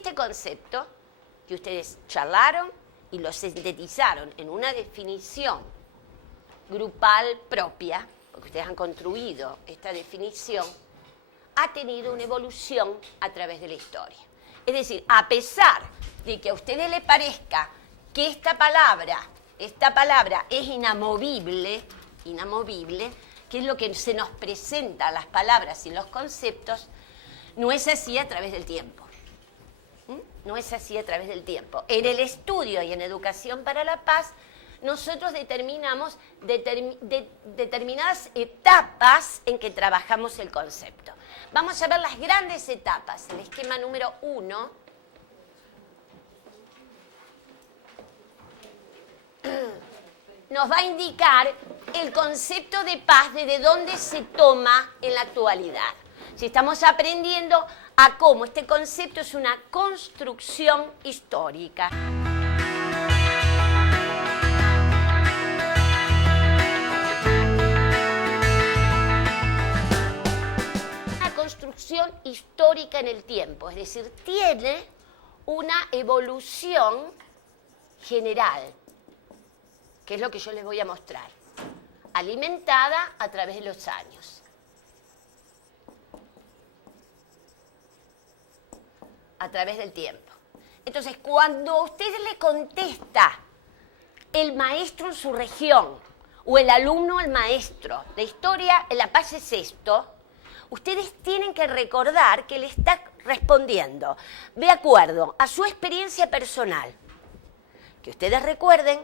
este concepto que ustedes charlaron y lo sintetizaron en una definición grupal propia, porque ustedes han construido esta definición, ha tenido una evolución a través de la historia. Es decir, a pesar de que a ustedes les parezca que esta palabra es inamovible, que es lo que se nos presenta a las palabras y los conceptos, no es así a través del tiempo. No es así a través del tiempo. En el estudio y en Educación para la Paz, nosotros determinamos determinadas etapas en que trabajamos el concepto. Vamos a ver las grandes etapas. El esquema número 1 nos va a indicar el concepto de paz desde dónde se toma en la actualidad. Si estamos aprendiendo a cómo este concepto es una construcción histórica. Una construcción histórica en el tiempo, es decir, tiene una evolución general, que es lo que yo les voy a mostrar, alimentada a través de los años. A través del tiempo. Entonces, cuando usted le contesta el maestro en su región o el alumno al maestro, la historia en La Paz es esto, ustedes tienen que recordar que le está respondiendo de acuerdo a su experiencia personal. Que ustedes recuerden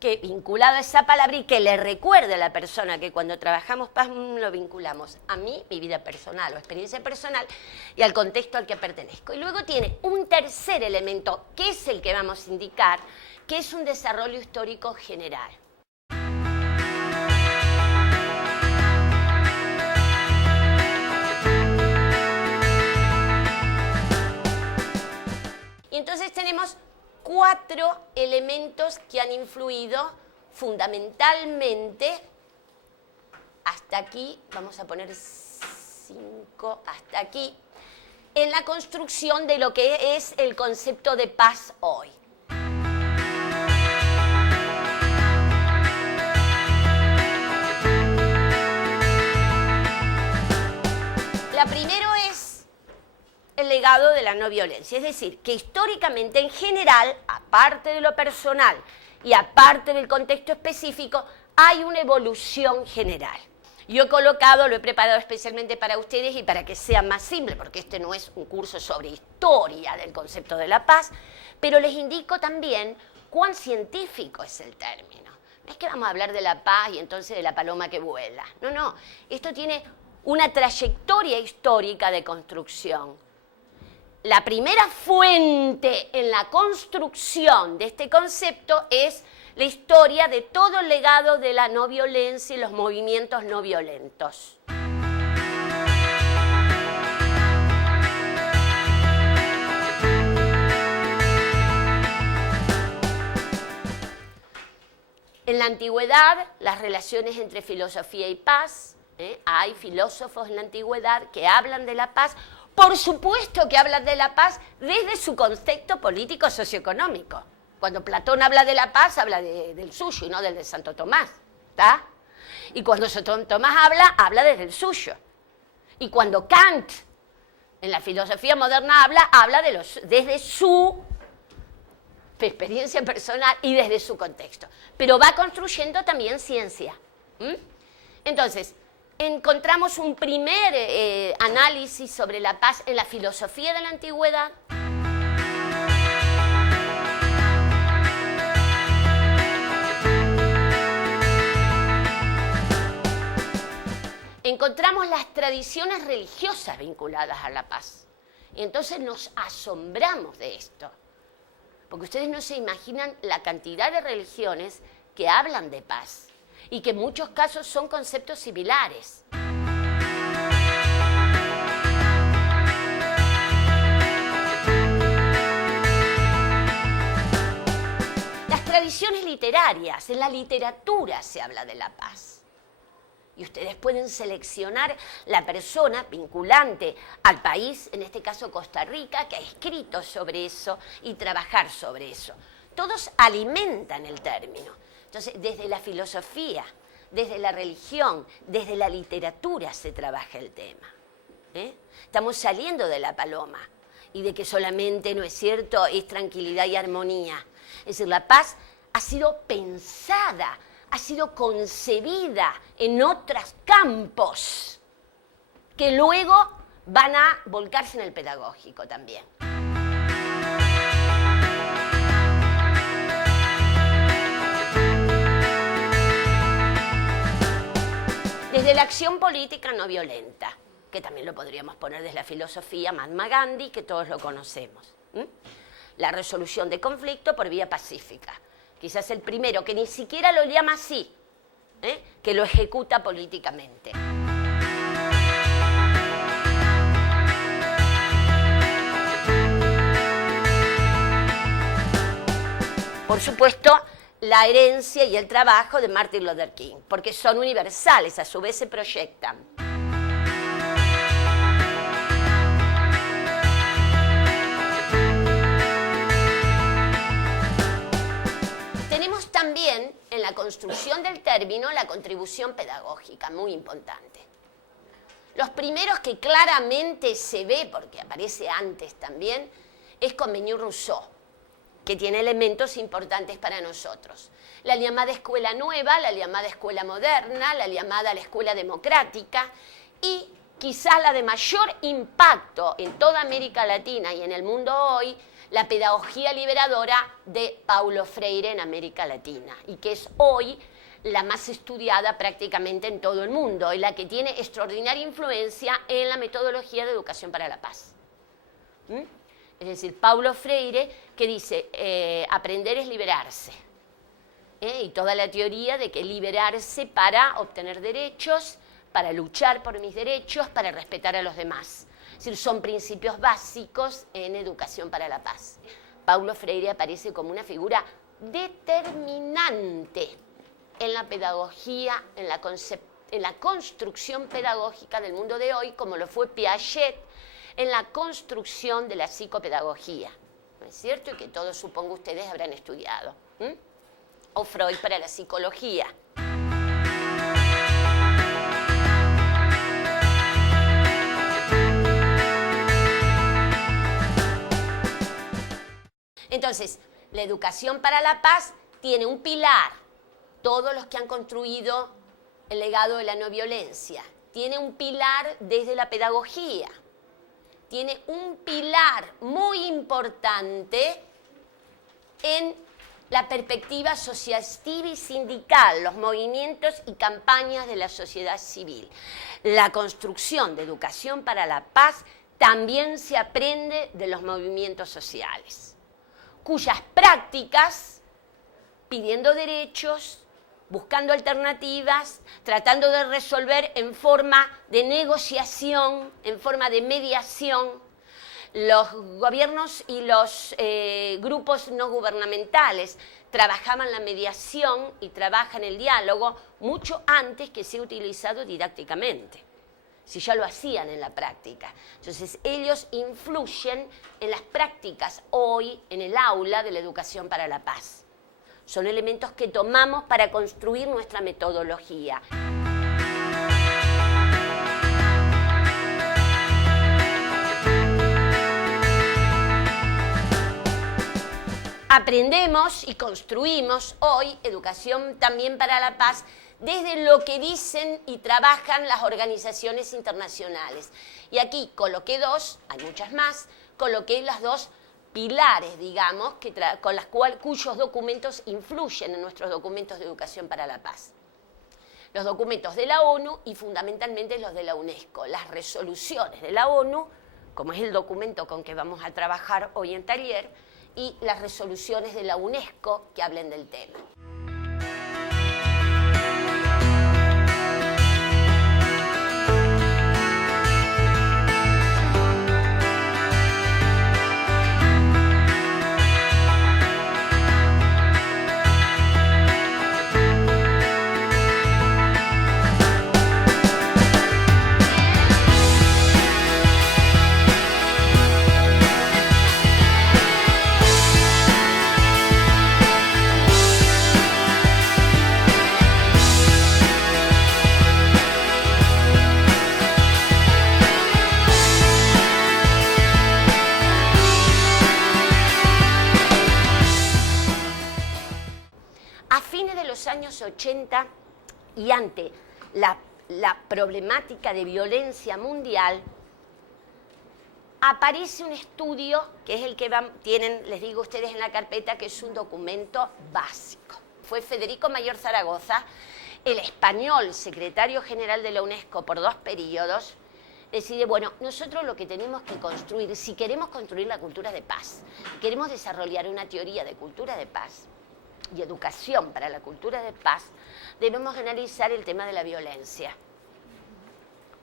que vinculado a esa palabra y que le recuerde a la persona que cuando trabajamos paz lo vinculamos a mí, mi vida personal o experiencia personal y al contexto al que pertenezco. Y luego tiene un tercer elemento que es el que vamos a indicar, que es un desarrollo histórico general. Y entonces tenemos 4 elementos que han influido fundamentalmente, hasta aquí, vamos a poner 5, hasta aquí, en la construcción de lo que es el concepto de paz hoy. La primera es el legado de la no violencia, es decir, que históricamente en general, aparte de lo personal y aparte del contexto específico, hay una evolución general. Yo he colocado, lo he preparado especialmente para ustedes y para que sea más simple, porque este no es un curso sobre historia del concepto de la paz, pero les indico también cuán científico es el término. No es que vamos a hablar de la paz y entonces de la paloma que vuela. No, no, esto tiene una trayectoria histórica de construcción. La primera fuente en la construcción de este concepto es la historia de todo el legado de la no violencia y los movimientos no violentos. En la antigüedad, las relaciones entre filosofía y paz, hay filósofos en la antigüedad que hablan de la paz. Por supuesto que hablan de la paz desde su contexto político socioeconómico. Cuando Platón habla de la paz, habla del suyo y no del de Santo Tomás, ¿está? Y cuando Santo Tomás habla desde el suyo. Y cuando Kant, en la filosofía moderna, habla desde su experiencia personal y desde su contexto. Pero va construyendo también ciencia. Entonces, encontramos un primer análisis sobre la paz en la filosofía de la antigüedad. Encontramos las tradiciones religiosas vinculadas a la paz. Y entonces nos asombramos de esto. Porque ustedes no se imaginan la cantidad de religiones que hablan de paz. Y que en muchos casos son conceptos similares. Las tradiciones literarias, en la literatura se habla de la paz. Y ustedes pueden seleccionar la persona vinculante al país, en este caso Costa Rica, que ha escrito sobre eso y trabajar sobre eso. Todos alimentan el término. Entonces, desde la filosofía, desde la religión, desde la literatura se trabaja el tema. Estamos saliendo de la paloma y de que solamente, ¿no es cierto?, es tranquilidad y armonía. Es decir, la paz ha sido pensada, ha sido concebida en otros campos que luego van a volcarse en el pedagógico también. Desde la acción política no violenta, que también lo podríamos poner desde la filosofía, Mahatma Gandhi, que todos lo conocemos. La resolución de conflicto por vía pacífica. Quizás el primero, que ni siquiera lo llama así, que lo ejecuta políticamente. Por supuesto, la herencia y el trabajo de Martin Luther King, porque son universales, a su vez se proyectan. Tenemos también en la construcción del término la contribución pedagógica, muy importante. Los primeros que claramente se ve, porque aparece antes también, es con Meunier-Rousseau, que tiene elementos importantes para nosotros. La llamada escuela nueva, la llamada escuela moderna, la llamada la escuela democrática y quizás la de mayor impacto en toda América Latina y en el mundo hoy, la pedagogía liberadora de Paulo Freire en América Latina y que es hoy la más estudiada prácticamente en todo el mundo y la que tiene extraordinaria influencia en la metodología de educación para la paz. Es decir, Paulo Freire que dice, aprender es liberarse. Y toda la teoría de que liberarse para obtener derechos, para luchar por mis derechos, para respetar a los demás. Es decir, son principios básicos en educación para la paz. Paulo Freire aparece como una figura determinante en la pedagogía, en la construcción pedagógica del mundo de hoy, como lo fue Piaget en la construcción de la psicopedagogía, ¿no es cierto? Y que todos, supongo, ustedes habrán estudiado. O Freud para la psicología. Entonces, la educación para la paz tiene un pilar, todos los que han construido el legado de la no violencia, tiene un pilar desde la pedagogía, tiene un pilar muy importante en la perspectiva asociativa y sindical, los movimientos y campañas de la sociedad civil. La construcción de educación para la paz también se aprende de los movimientos sociales, cuyas prácticas, pidiendo derechos, buscando alternativas, tratando de resolver en forma de negociación, en forma de mediación, los gobiernos y los grupos no gubernamentales trabajaban la mediación y trabajan el diálogo mucho antes que sea utilizado didácticamente, si ya lo hacían en la práctica. Entonces, ellos influyen en las prácticas hoy en el aula de la educación para la paz. Son elementos que tomamos para construir nuestra metodología. Aprendemos y construimos hoy educación también para la paz desde lo que dicen y trabajan las organizaciones internacionales. Y aquí coloqué dos, hay muchas más, coloqué las dos pilares, digamos, cuyos documentos influyen en nuestros documentos de educación para la paz. Los documentos de la ONU y fundamentalmente los de la UNESCO, las resoluciones de la ONU, como es el documento con que vamos a trabajar hoy en taller, y las resoluciones de la UNESCO que hablen del tema. años 80 y ante la problemática de violencia mundial, aparece un estudio que es el que tienen, les digo a ustedes en la carpeta, que es un documento básico. Fue Federico Mayor Zaragoza, el español secretario general de la UNESCO por 2 periodos, decide, bueno, nosotros lo que tenemos que construir, si queremos construir la cultura de paz, queremos desarrollar una teoría de cultura de paz y educación para la cultura de paz, debemos analizar el tema de la violencia.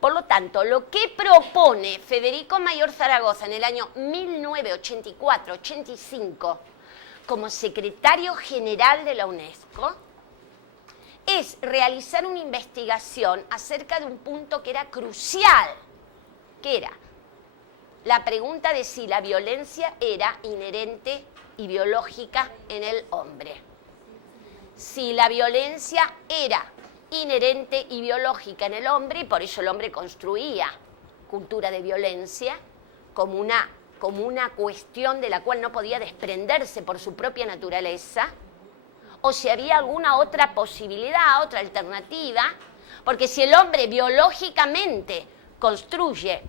Por lo tanto, lo que propone Federico Mayor Zaragoza en el año 1984-85 como secretario general de la UNESCO es realizar una investigación acerca de un punto que era crucial, que era la pregunta de si la violencia era inherente y biológica en el hombre. Si la violencia era inherente y biológica en el hombre, y por eso el hombre construía cultura de violencia como una cuestión de la cual no podía desprenderse por su propia naturaleza, o si había alguna otra posibilidad, otra alternativa, porque si el hombre biológicamente construye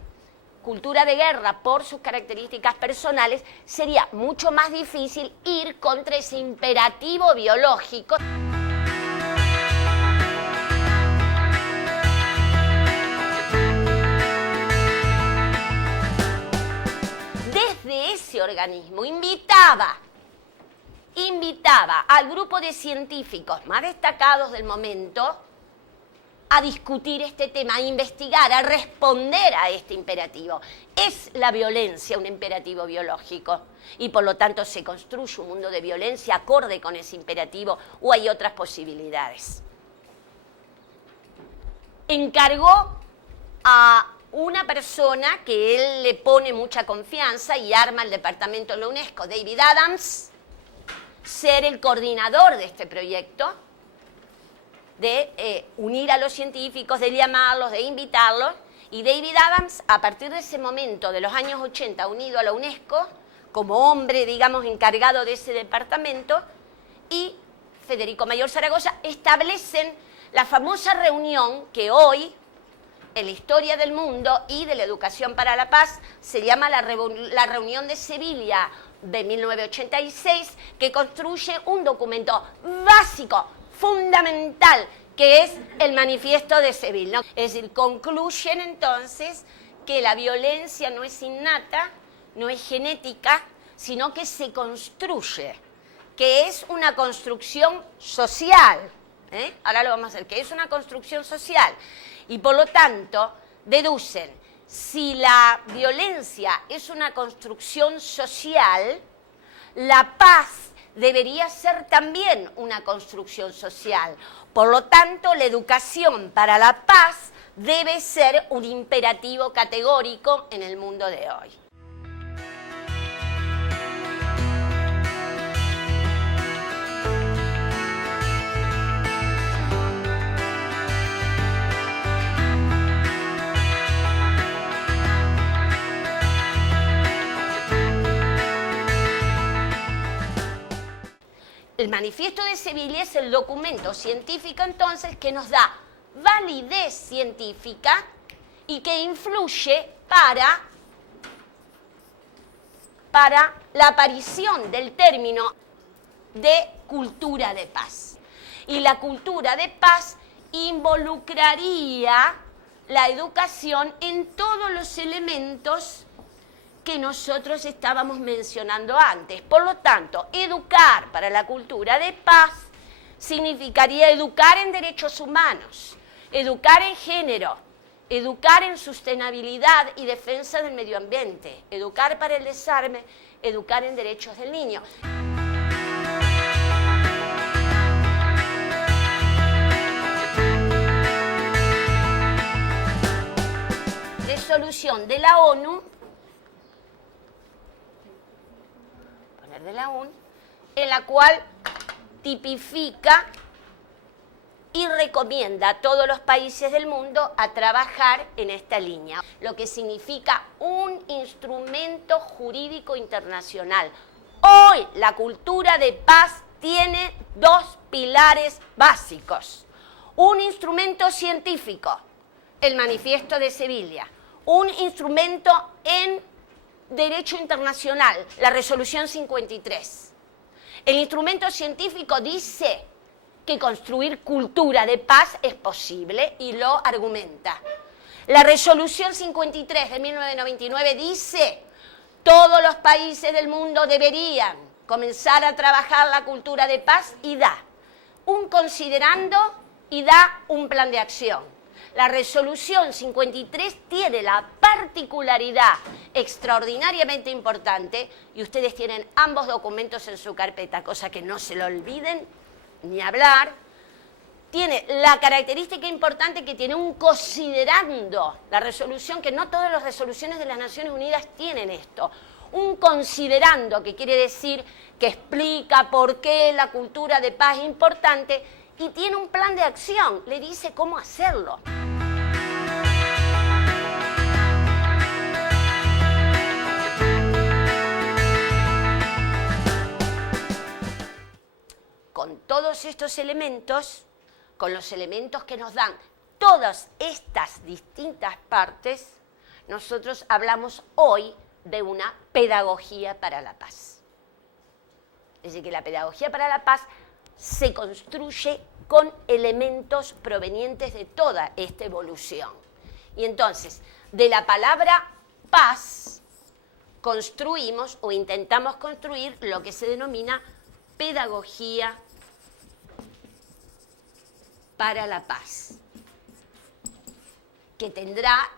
cultura de guerra por sus características personales, sería mucho más difícil ir contra ese imperativo biológico. Desde ese organismo invitaba al grupo de científicos más destacados del momento a discutir este tema, a investigar, a responder a este imperativo. ¿Es la violencia un imperativo biológico? Y por lo tanto se construye un mundo de violencia acorde con ese imperativo, o hay otras posibilidades. Encargó a una persona que él le pone mucha confianza y arma el departamento de la UNESCO, David Adams, ser el coordinador de este proyecto, de unir a los científicos, de llamarlos, de invitarlos, y David Adams, a partir de ese momento, de los años 80, unido a la UNESCO, como hombre, digamos, encargado de ese departamento, y Federico Mayor Zaragoza establecen la famosa reunión que hoy, en la historia del mundo y de la educación para la paz, se llama la reunión de Sevilla de 1986, que construye un documento básico, fundamental, que es el Manifiesto de Sevilla, ¿no? Es decir, concluyen entonces que la violencia no es innata, no es genética, sino que se construye, que es una construcción social. Ahora lo vamos a hacer, que es una construcción social. Y por lo tanto, deducen, si la violencia es una construcción social, la paz debería ser también una construcción social. Por lo tanto, la educación para la paz debe ser un imperativo categórico en el mundo de hoy. El Manifiesto de Sevilla es el documento científico entonces que nos da validez científica y que influye para la aparición del término de cultura de paz. Y la cultura de paz involucraría la educación en todos los elementos que nosotros estábamos mencionando antes. Por lo tanto, educar para la cultura de paz significaría educar en derechos humanos, educar en género, educar en sostenibilidad y defensa del medio ambiente, educar para el desarme, educar en derechos del niño. Resolución de la ONU, en la cual tipifica y recomienda a todos los países del mundo a trabajar en esta línea, lo que significa un instrumento jurídico internacional. Hoy la cultura de paz tiene dos pilares básicos. Un instrumento científico, el Manifiesto de Sevilla. Un instrumento en derecho internacional, la Resolución 53. El instrumento científico dice que construir cultura de paz es posible y lo argumenta. La Resolución 53 de 1999 dice: todos los países del mundo deberían comenzar a trabajar la cultura de paz, y da un considerando y da un plan de acción. La Resolución 53 tiene la particularidad extraordinariamente importante, y ustedes tienen ambos documentos en su carpeta, cosa que no se lo olviden ni hablar. Tiene la característica importante que tiene un considerando, la resolución, que no todas las resoluciones de las Naciones Unidas tienen esto. Un considerando, que quiere decir que explica por qué la cultura de paz es importante, y tiene un plan de acción, le dice cómo hacerlo. Con todos estos elementos, con los elementos que nos dan todas estas distintas partes, nosotros hablamos hoy de una pedagogía para la paz. Es decir, que la pedagogía para la paz se construye con elementos provenientes de toda esta evolución. Y entonces, de la palabra paz, construimos o intentamos construir lo que se denomina pedagogía para la paz, que tendrá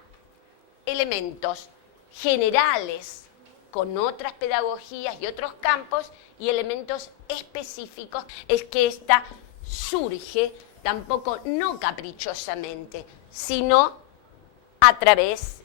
elementos generales con otras pedagogías y otros campos, y elementos específicos. Es que esta surge tampoco no caprichosamente, sino a través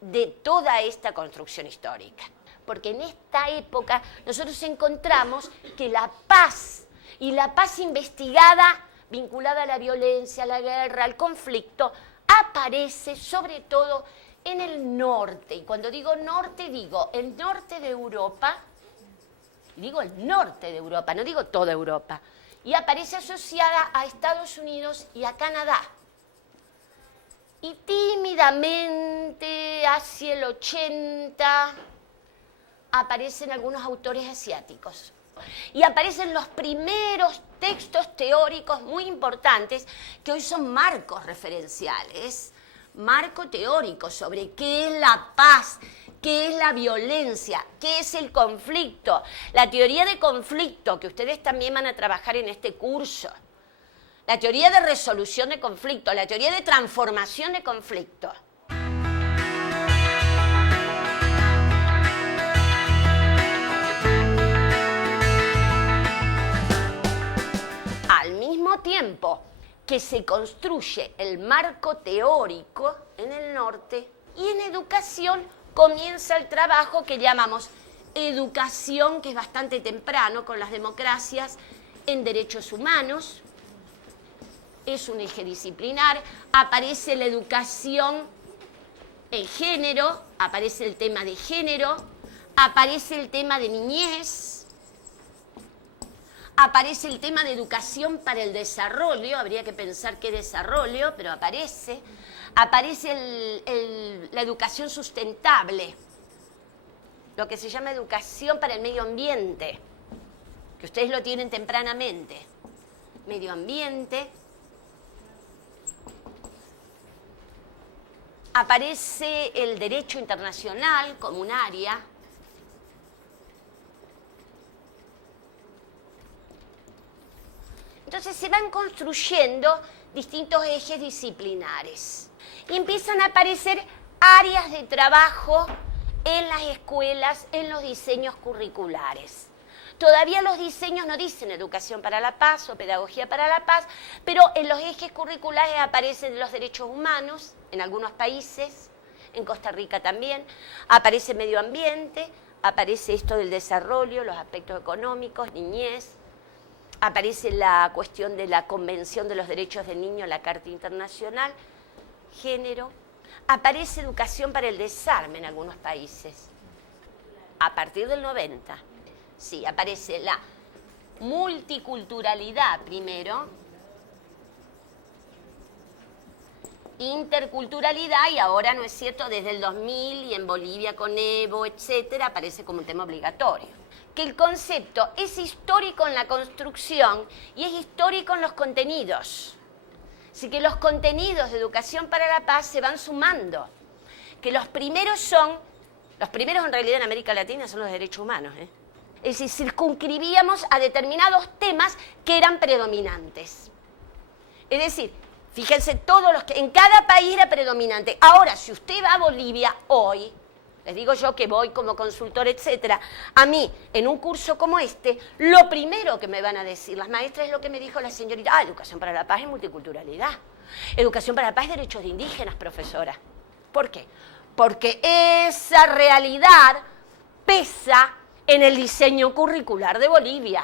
de toda esta construcción histórica. Porque en esta época nosotros encontramos que la paz, y la paz investigada, vinculada a la violencia, a la guerra, al conflicto, aparece sobre todo en el norte. Y cuando digo norte, digo el norte de Europa, digo el norte de Europa, no digo toda Europa. Y aparece asociada a Estados Unidos y a Canadá. Y tímidamente, hacia el 80, aparecen algunos autores asiáticos. Y aparecen los primeros textos teóricos muy importantes, que hoy son marcos referenciales, marco teórico sobre qué es la paz, qué es la violencia, qué es el conflicto. La teoría de conflicto, que ustedes también van a trabajar en este curso. La teoría de resolución de conflicto, la teoría de transformación de conflicto. Al mismo tiempo que se construye el marco teórico en el norte, y en educación comienza el trabajo que llamamos educación, que es bastante temprano con las democracias, en derechos humanos. Es un eje disciplinar. Aparece la educación en género, aparece el tema de género, aparece el tema de niñez, aparece el tema de educación para el desarrollo, habría que pensar qué desarrollo, pero aparece. Aparece la educación sustentable, lo que se llama educación para el medio ambiente, que ustedes lo tienen tempranamente. Medio ambiente. Aparece el derecho internacional como un área. Entonces se van construyendo distintos ejes disciplinares y empiezan a aparecer áreas de trabajo en las escuelas, en los diseños curriculares. Todavía los diseños no dicen educación para la paz o pedagogía para la paz, pero en los ejes curriculares aparecen los derechos humanos en algunos países, en Costa Rica también, aparece medio ambiente, aparece esto del desarrollo, los aspectos económicos, niñez, aparece la cuestión de la Convención de los Derechos del Niño, la Carta Internacional, género, aparece educación para el desarme en algunos países, a partir del 90. Sí, aparece la multiculturalidad primero, interculturalidad, y ahora, ¿no es cierto?, desde el 2000 y en Bolivia con Evo, etcétera, aparece como un tema obligatorio. Que el concepto es histórico en la construcción y es histórico en los contenidos. Así que los contenidos de educación para la paz se van sumando. Que los primeros en realidad en América Latina son los derechos humanos, ¿eh? Es decir, circunscribíamos a determinados temas que eran predominantes. Es decir, fíjense, todos los que en cada país era predominante. Ahora, si usted va a Bolivia hoy, les digo yo que voy como consultor, etcétera, a mí, en un curso como este, lo primero que me van a decir las maestras es lo que me dijo la señorita: educación para la paz es multiculturalidad. Educación para la paz es derechos de indígenas, profesora. ¿Por qué? Porque esa realidad pesa en el diseño curricular de Bolivia.